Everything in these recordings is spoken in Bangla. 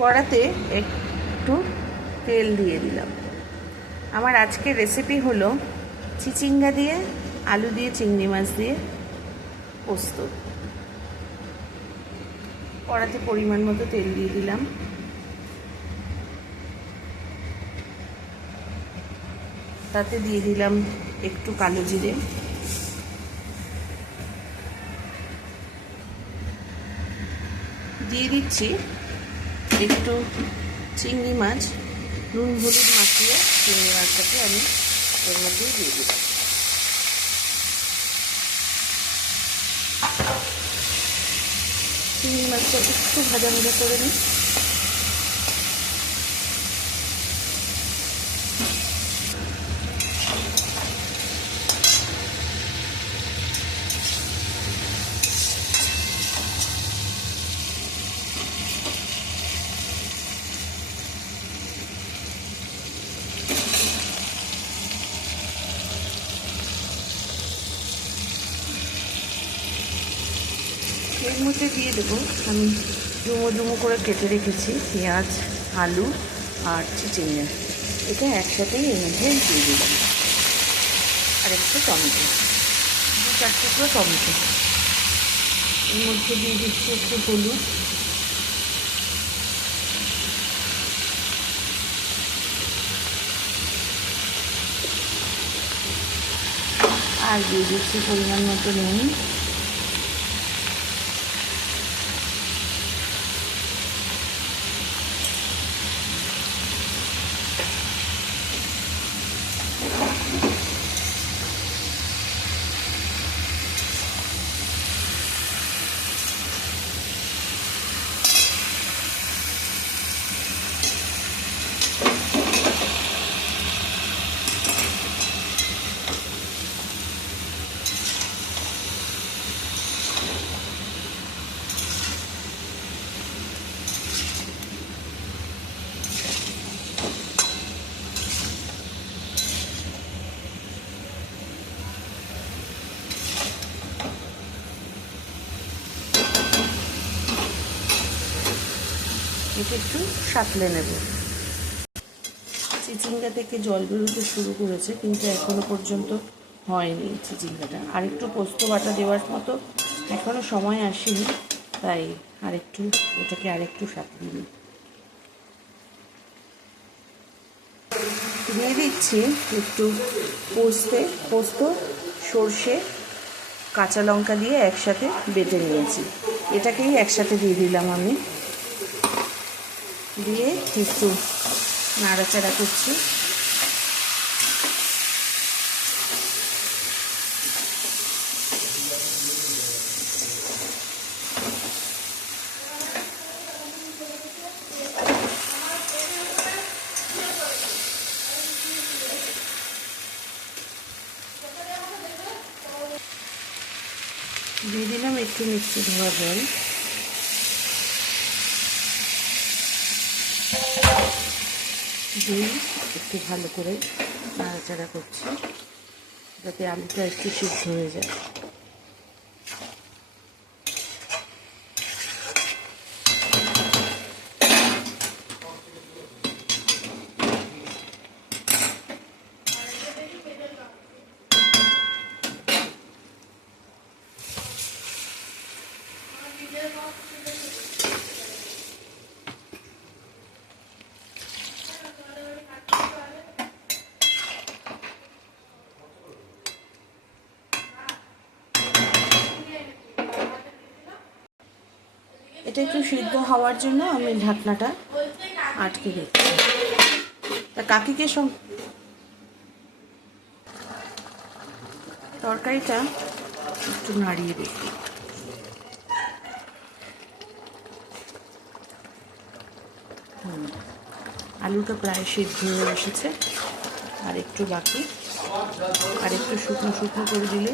কড়াতে একটু তেল দিয়ে দিলাম। আমার আজকের রেসিপি হলো চিচিঙ্গা দিয়ে আলু দিয়ে চিংড়ি মাছ দিয়ে পোস্ত। কড়াতে পরিমাণ মতো তেল দিয়ে দিলাম। তাতে দিয়ে দিলাম একটু কালো জিরে, দিয়ে দিচ্ছি একটু চিংড়ি মাছ, নুন হলুদ মাখিয়ে চিংড়ি মাছটাকে আমি এর মধ্যেই দিয়ে দিলাম। চিংড়ি মাছটা একটু ভাজা ভাজা করে নিই। এর মধ্যে দিয়ে দেবো আমি ডুমো ডুমো করে কেটে রেখেছি পেঁয়াজ, আলু আর চিচিঙ্গা। এটা একসাথেই এর মধ্যে দিয়ে দিলাম। আর একটু টমেটো, 2-4 টুকরো টমেটো। এর মধ্যে দিয়ে দিচ্ছি একটু হলুদ, আর দিয়ে দিচ্ছি পরিমাণ মতো নুন। এটা একটু সাঁতলে নেব। চিচিঙ্গা থেকে জল বেরোতে শুরু করেছে, কিন্তু এখনো পর্যন্ত হয়নি চিচিঙ্গাটা। আরেকটু পোস্ত বাটা দেওয়ার মতো এখনো সময় আসেনি, তাই আরেকটু এটাকে আরেকটু সাঁতলে নিই। দিয়ে দিচ্ছি একটু পোস্ত, সর্ষে, কাঁচা লঙ্কা দিয়ে একসাথে বেটে নিয়েছি। এটাকেই একসাথে দিয়ে দিলাম আমি। দিয়ে একটু নাড়াচাড়া করছি। দিয়ে দিলাম একটু মিষ্টি ধোয়া জল। দিয়ে একটু ভালো করে নাড়াচাড়া করছি যাতে আলুটা একটু সিদ্ধ হয়ে যায়। এটা একটু সিদ্ধ হওয়ার জন্য আমি ঢাকনাটা আটকে দিচ্ছি। তা কাকিকে তরকারিটা একটু নাড়িয়ে দিই। আলুটা প্রায় সিদ্ধ হয়ে এসেছে, আর একটু বাকি। আর একটু শুকনো শুকনো করে দিলে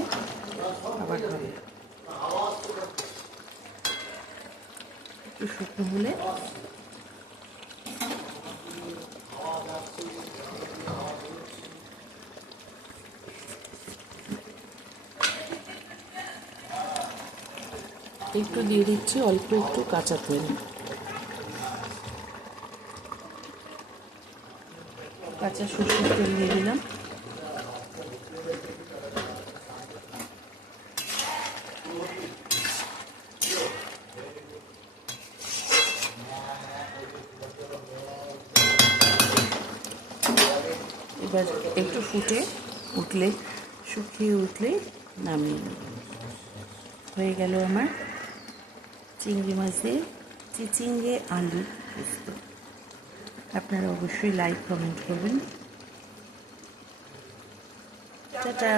আবার হবে। একটু শুকনো হলে একটু দিয়ে দিচ্ছি অল্প একটু কাঁচা তেল। কাঁচা সরষের তেল দিয়ে দিলাম। এবার একটু ফুটে উঠলে, শুকিয়ে উঠলে নামিয়ে নেব। হয়ে গেল আমার চিংড়ি মাছের চিচিঙ্গে আলু পোস্ত। আপনারা অবশ্যই লাইক কমেন্ট করবেন। টাটা।